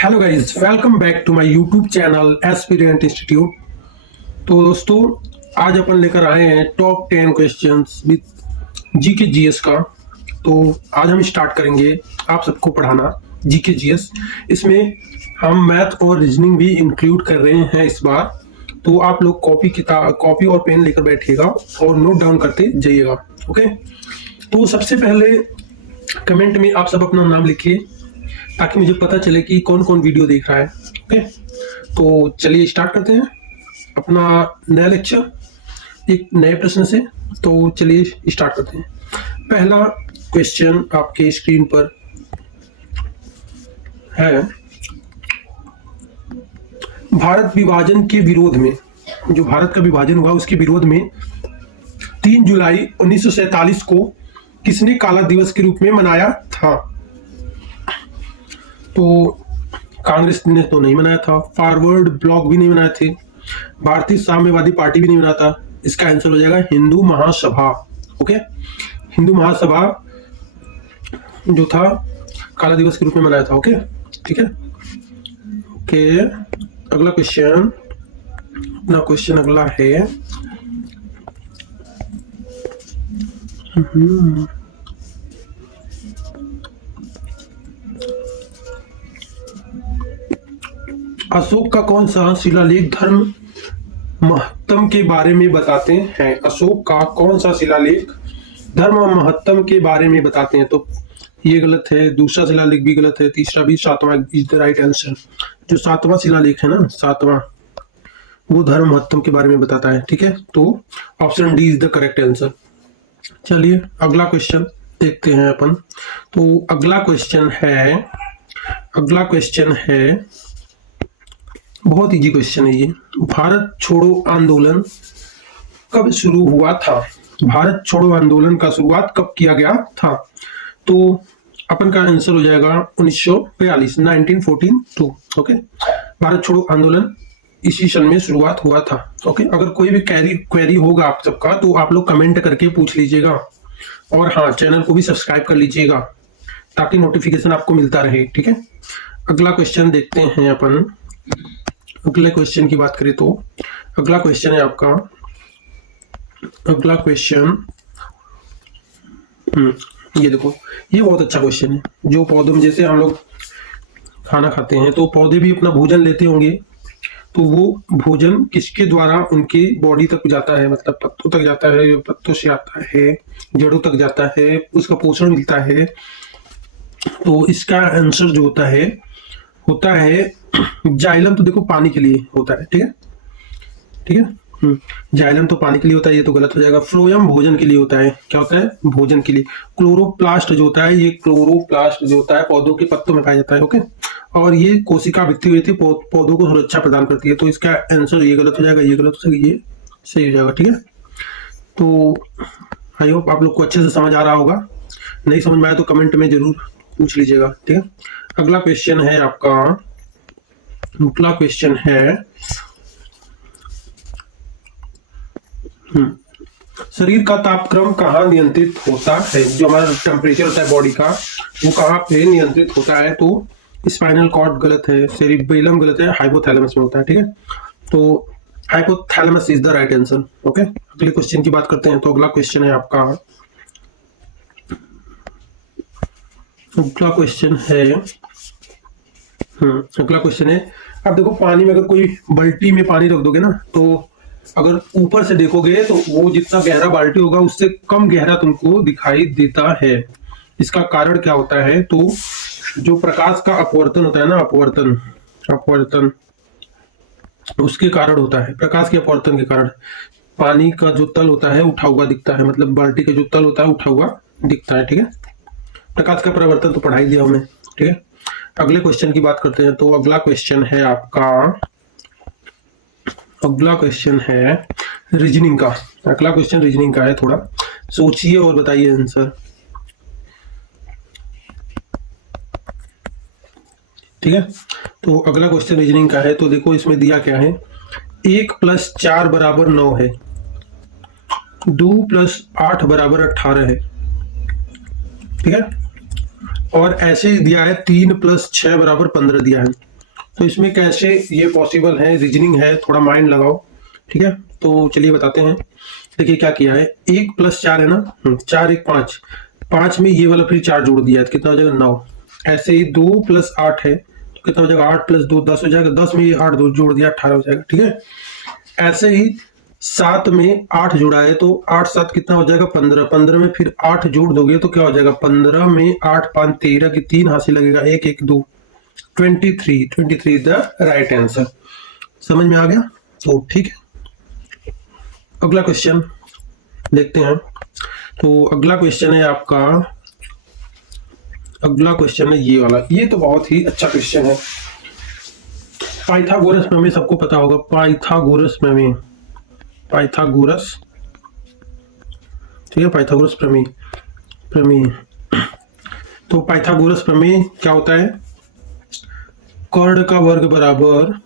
Hello guys, welcome back to my YouTube channel aspirant institute. तो दोस्तों, आज अपन लेकर आए हैं top 10 questions with GK GS का। तो आज हम स्टार्ट करेंगे आप सबको पढ़ाना जीके जीएस। इसमें हम मैथ और रीजनिंग भी इंक्लूड कर रहे हैं इस बार। तो आप लोग कॉपी और पेन लेकर बैठिएगा और नोट डाउन करते जाइएगा। ओके, तो सबसे पहले कमेंट में आप सब अपना नाम लिखिए ताकि मुझे पता चले कि कौन कौन वीडियो देख रहा है। ओके, तो चलिए स्टार्ट करते हैं अपना नया लेक्चर एक नए प्रश्न से। तो चलिए स्टार्ट करते हैं। पहला क्वेश्चन आपके स्क्रीन पर है, भारत विभाजन के विरोध में, जो भारत का विभाजन हुआ उसके विरोध में 3 जुलाई 1947 को किसने काला दिवस के रूप में मनाया था? तो कांग्रेस ने तो नहीं मनाया था, फॉरवर्ड ब्लॉक भी नहीं मनाए थे, भारतीय साम्यवादी पार्टी भी नहीं मनाया था। इसका आंसर हो जाएगा हिंदू महासभा। ओके, हिंदू महासभा जो था काला दिवस के रूप में मनाया था। ओके, ठीक है। ओके, अगला क्वेश्चन, अपना क्वेश्चन अगला है अशोक का कौन सा शिलालेख धर्म महत्तम के बारे में बताते हैं? अशोक का कौन सा शिलालेख धर्म महत्तम के बारे में बताते हैं? तो ये गलत है, दूसरा शिलालेख भी गलत है, तीसरा भी, सातवां इज द राइट आंसर। जो सातवां शिलालेख है ना, सातवां, वो धर्म महत्तम के बारे में बताता है। ठीक है, तो option D is the correct answer. चलिए अगला क्वेश्चन देखते हैं अपन। तो अगला क्वेश्चन है बहुत इजी क्वेश्चन है ये। भारत छोड़ो आंदोलन कब शुरू हुआ था? भारत छोड़ो आंदोलन का शुरुआत कब किया गया था? तो अपन का आंसर हो जाएगा 1942, 1942। ओके, भारत छोड़ो आंदोलन इसी सन में शुरुआत हुआ था। ओके, अगर कोई भी क्वेरी होगा आप सबका तो आप लोग कमेंट करके पूछ लीजिएगा। और हाँ, चैनल को भी सब्सक्राइब कर लीजिएगा ताकि नोटिफिकेशन आपको मिलता रहे। ठीक है, अगला क्वेश्चन देखते हैं अपन। अगले क्वेश्चन की बात करें तो अगला क्वेश्चन है आपका, अगला क्वेश्चन ये देखो, ये बहुत अच्छा क्वेश्चन है। जो पौधों में, जैसे हम लोग खाना खाते हैं तो पौधे भी अपना भोजन लेते होंगे, तो वो भोजन किसके द्वारा उनकी बॉडी तक जाता है? मतलब पत्तों तक जाता है, पत्तों से आता है, जड़ों तक जाता है, उसका पोषण मिलता है। तो इसका आंसर जो होता है जाइलम। तो देखो पानी के लिए होता है। ठीक है, ठीक है, जाइलम तो पानी के लिए होता है, ये तो गलत हो जाएगा। फ्लोएम भोजन के लिए होता है। क्या होता है? भोजन के लिए। क्लोरोप्लास्ट जो होता है, ये क्लोरोप्लास्ट जो होता है पौधों के पत्तों में पाया जाता है। ओके, और ये कोशिका वित्तीय हुई थी, पौधों को सुरक्षा प्रदान करती है। तो इसका आंसर ये गलत हो जाएगा, ये गलत हो जाएगा, ये सही हो जाएगा। ठीक है, तो आई होप आप लोग को अच्छे से समझ आ रहा होगा। नहीं समझ में आया तो कमेंट में जरूर पूछ लीजिएगा। ठीक है, अगला क्वेश्चन है आपका, अगला क्वेश्चन है शरीर का तापक्रम कहाँ नियंत्रित होता है? जो हमारा टेम्परेचर होता है बॉडी का, वो कहाँ पे नियंत्रित होता है? तो स्पाइनल कॉर्ड गलत है, सेरिबेलम गलत है, हाइपोथैलेमस में होता है। ठीक है, तो hypothalamus is the right answer. Okay, अगले क्वेश्चन की बात करते हैं। तो अगला क्वेश्चन है आपका, अगला क्वेश्चन है, अब देखो पानी में अगर कोई बाल्टी में पानी रख दोगे ना, तो अगर ऊपर से देखोगे तो वो जितना गहरा बाल्टी होगा उससे कम गहरा तुमको दिखाई देता है। इसका कारण क्या होता है? तो जो प्रकाश का अपवर्तन होता है ना, अपवर्तन उसके कारण होता है। प्रकाश के अपवर्तन के कारण पानी का जो तल होता है उठा हुआ दिखता है, मतलब बाल्टी का जो तल होता है उठा हुआ दिखता है। ठीक है, प्रकाश का परावर्तन तो पढ़ाई दिया हमने। ठीक है, अगले क्वेश्चन की बात करते हैं। तो अगला क्वेश्चन है आपका, अगला क्वेश्चन है रीजनिंग का। अगला क्वेश्चन रीजनिंग का है, थोड़ा सोचिए और बताइए आंसर। ठीक है, तो अगला क्वेश्चन रीजनिंग का है। तो देखो इसमें दिया क्या है, 1 + 4 = 9 है, 2 + 8 = 18 है। ठीक है, और ऐसे दिया है 3 + 6 = 15 दिया है। तो इसमें कैसे ये पॉसिबल है, रीजनिंग है, थोड़ा माइंड लगाओ, ठीक है। तो चलिए बताते हैं। देखिए क्या किया है, 1 + 4 है ना, 4 1 5, 5 में ये वाला फिर 4 जोड़ दिया है तो कितना हो जाएगा 9। ऐसे ही 2 + 8 है तो कितना हो जाएगा 8 + 2 10 हो जाएगा, 10 में ये 8 2 जोड़ दिया 18 हो जाएगा, ठीक है। ऐसे ही 7 में 8 जोड़ा है तो 8 7 कितना हो जाएगा 15, 15 में फिर 8 जोड़ दोगे तो क्या हो जाएगा 15 में 8 5 13 की 3 हासिल लगेगा 1 1 2 23 द राइट आंसर। समझ में आ गया? तो ठीक है, अगला क्वेश्चन देखते हैं। तो अगला क्वेश्चन है आपका, अगला क्वेश्चन है ये वाला। ये तो बहुत ही अच्छा क्वेश्चन है। पाइथागोरस प्रमेय सबको पता होगा, पाइथागोरस प्रमेय, पाइथागोरस, ठीक है, पाइथागोरस प्रमेय, प्रमेय। तो पाइथागोरस प्रमेय क्या होता है, कर्ण का वर्ग बराबर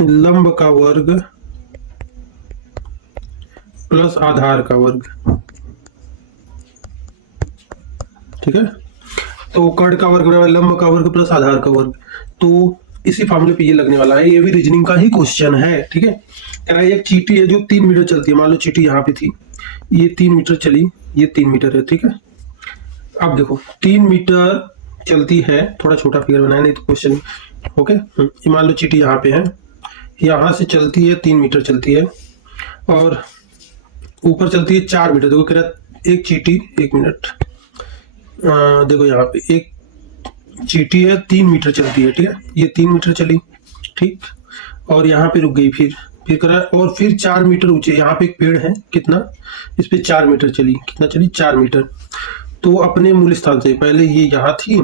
लंब का वर्ग प्लस आधार का वर्ग, ठीक है। तो कर्ण का वर्ग बराबर लंब का वर्ग प्लस आधार का वर्ग, तो इसी फॉर्मूले पे ये लगने वाला है। ये भी रीजनिंग का ही क्वेश्चन है, ठीक है। कह रहा है एक चींटी है जो 3 मीटर चलती है, मान लो चींटी यहाँ पे थी, ये 3 मीटर चली, ये 3 मीटर है, ठीक है। अब देखो 3 मीटर चलती है, थोड़ा छोटा फिगर बनाया नहीं तो क्वेश्चन, ओके। ये मान लो चींटी यहाँ पे है, यहाँ से चलती है 3 मीटर चलती है और ऊपर चलती है 4 मीटर। देखो कह रहा एक चींटी, 1 मिनट, देखो यहाँ पे एक चींटी है 3 मीटर चलती है, ठीक है। ये 3 मीटर चली, ठीक, और यहाँ पे रुक गई, फिर करा और फिर 4 मीटर ऊंचे, यहाँ पे एक पेड़ है, कितना, इस पे 4 मीटर चली, कितना चली 4 मीटर। तो अपने मूल स्थान से पहले ये यहाँ थी,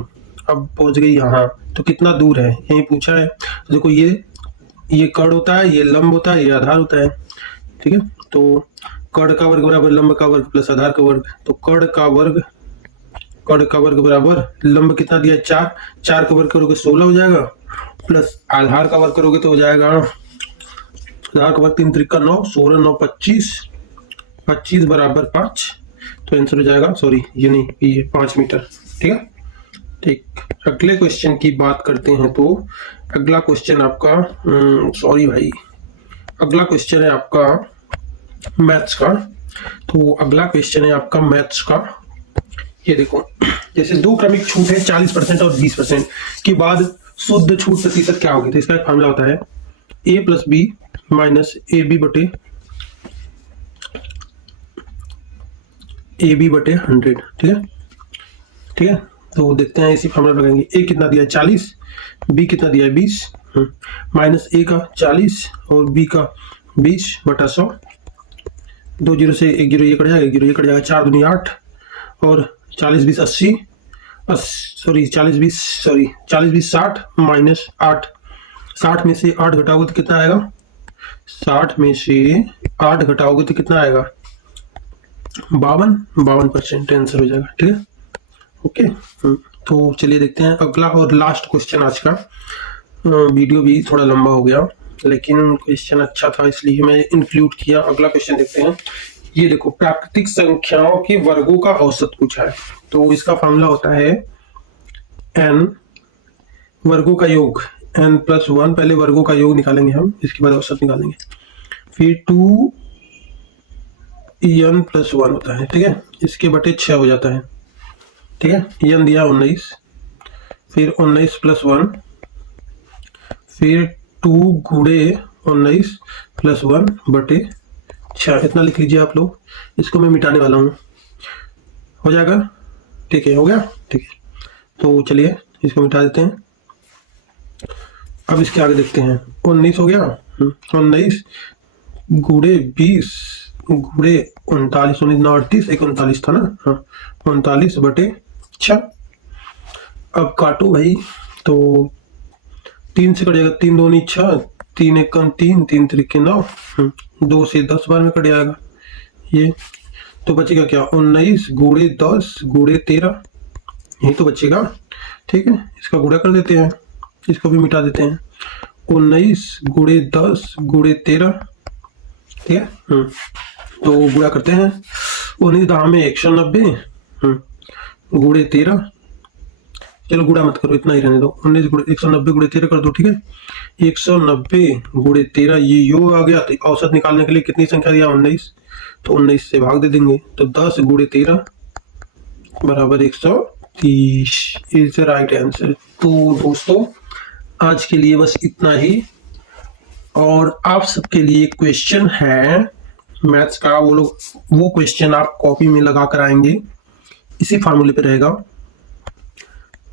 अब पहुंच गई यहाँ, तो कितना दूर है यही पूछा है। तो देखो ये कर्ण होता है, ये लंब होता है, ये आधार होता है, ठीक है। तो कर्ण का वर्ग बराबर लंब का वर्ग प्लस आधार का वर्ग, तो कर्ण का वर्ग बराबर लंब कितना दिया 4, 4 का वर्ग करोगे 16 हो जाएगा, प्लस आधार का वर्ग करोगे तो हो जाएगा, आधार का वर्ग 3 त्रिका 9, 16 9 25, 25 बराबर 5, तो आंसर हो जाएगा, सॉरी ये नहीं, ये 5 मीटर, ठीक है। ठीक, अगले क्वेश्चन की बात करते हैं। तो अगला क्वेश्चन आपका, सॉरी भाई, अगला क्वेश्चन है आपका मैथ्स का। तो अगला क्वेश्चन है आपका मैथ्स का। ये देखो, जैसे दो क्रमिक छूट है 40% और 20% के बाद शुद्ध छूट प्रतिशत क्या होगी। तो इसका एक फॉर्मूला होता है a + b - ab बटे 100, ठीक है, ठीक है। तो देखते हैं, इसी फॉर्मूला लगाएंगे। a कितना दिया है 40, b कितना दिया है 20, माइनस a का 40 और b का 20 बटा 100, 2 जीरो से 1 जीरो ये कट जाएगा, 1 जीरो ये कट जाएगा, 4 दूनी 8 और 40 20 80, 40 20 60 माइनस 8, 60 में से 8 घटाओगे तो कितना आएगा, 60 में से 8 घटाओगे तो कितना आएगा 52% आंसर हो जाएगा, ठीक है, ओके। तो चलिए देखते हैं अगला और लास्ट क्वेश्चन आज का। वीडियो भी थोड़ा लंबा हो गया लेकिन क्वेश्चन अच्छा था इसलिए मैं इंक्लूड किया। अगला क्वेश्चन देखते हैं। ये देखो, प्राकृतिक संख्याओं के वर्गों का औसत पूछा है। तो इसका फॉर्मूला होता है n वर्गों का योग, n+1, पहले वर्गों का योग निकालेंगे हम, इसके बाद औसत निकालेंगे, फिर 2n+1 होता है, ठीक है, इसके बटे 6 हो जाता है, ठीक है। n दिया 19, फिर 19+1, फिर 2 गुणे 19+1 बटे 6, इतना लिख लीजिए आप लोग। इसको मैं मिटाने वाला हूँ, हो जाएगा, ठीक है, हो गया, ठीक है। तो चलिए इसको मिटा देते हैं। अब इसके आगे देखते हैं, 19 हो गया, 19 गुणे 20 गुणे 39, 39 39 था ना, हाँ, 39 बटे 6। अब काटो भाई, तो 3 से कट जाएगा, 3 दूनी 6, 3 एकम 3, 3 त्रिके 9, 2 से 10 बार में कट जाएगा ये, तो बचेगा क्या 19 गुणे 10 गुणे 13, यही तो बचेगा, ठीक है। इसका गुणा कर देते हैं, इसको भी मिटा देते हैं, 19 गुणे 10 गुणे 13, ठीक है। तो गुणा करते हैं, 19 दाम में 190 गुणे 13, चलो गुणा मत करो, इतना ही रहने दो। 190 गुणे 13 कर दो, ठीक है। 190 गुणे 13 ये योग आ गया। तो औसत निकालने के लिए कितनी संख्या दिया? 19। तो 19 से भाग दे देंगे। तो 10 गुणे 13 बराबर 130 इज द राइट आंसर। तो दोस्तों आज के लिए बस इतना ही। और आप सबके लिए क्वेश्चन है मैथ्स का, वो क्वेश्चन आप कॉपी में लगा कर आएंगे। इसी फार्मूले पे रहेगा।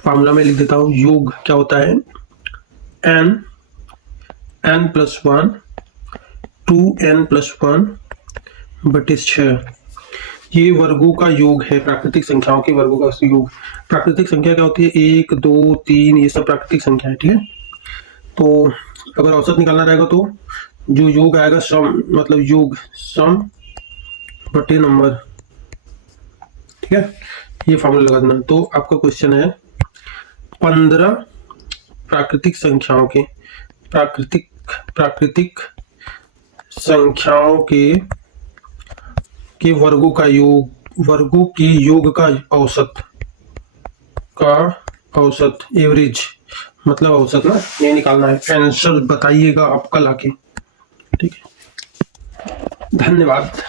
फार्मूला में लिख देता हूं। योग क्या होता है? n प्लस 1 2n+1 बटे 6। ये वर्गों का योग है, प्राकृतिक संख्याओं के वर्गों का योग। प्राकृतिक संख्या क्या होती है? 1 2 3 ये सब प्राकृतिक संख्या है, ठीक है। तो अगर औसत निकालना रहेगा तो जो योग आएगा सम, मतलब योग सम बटे नंबर, ठीक है। ये फार्मूला लगा देना। तो आपका क्वेश्चन है 15 प्राकृतिक संख्याओं के प्राकृतिक संख्याओं के वर्गों का योग, वर्गों के योग का औसत एवरेज, मतलब औसत ना, ये निकालना है। आंसर बताइएगा आप कल आके, ठीक है। धन्यवाद।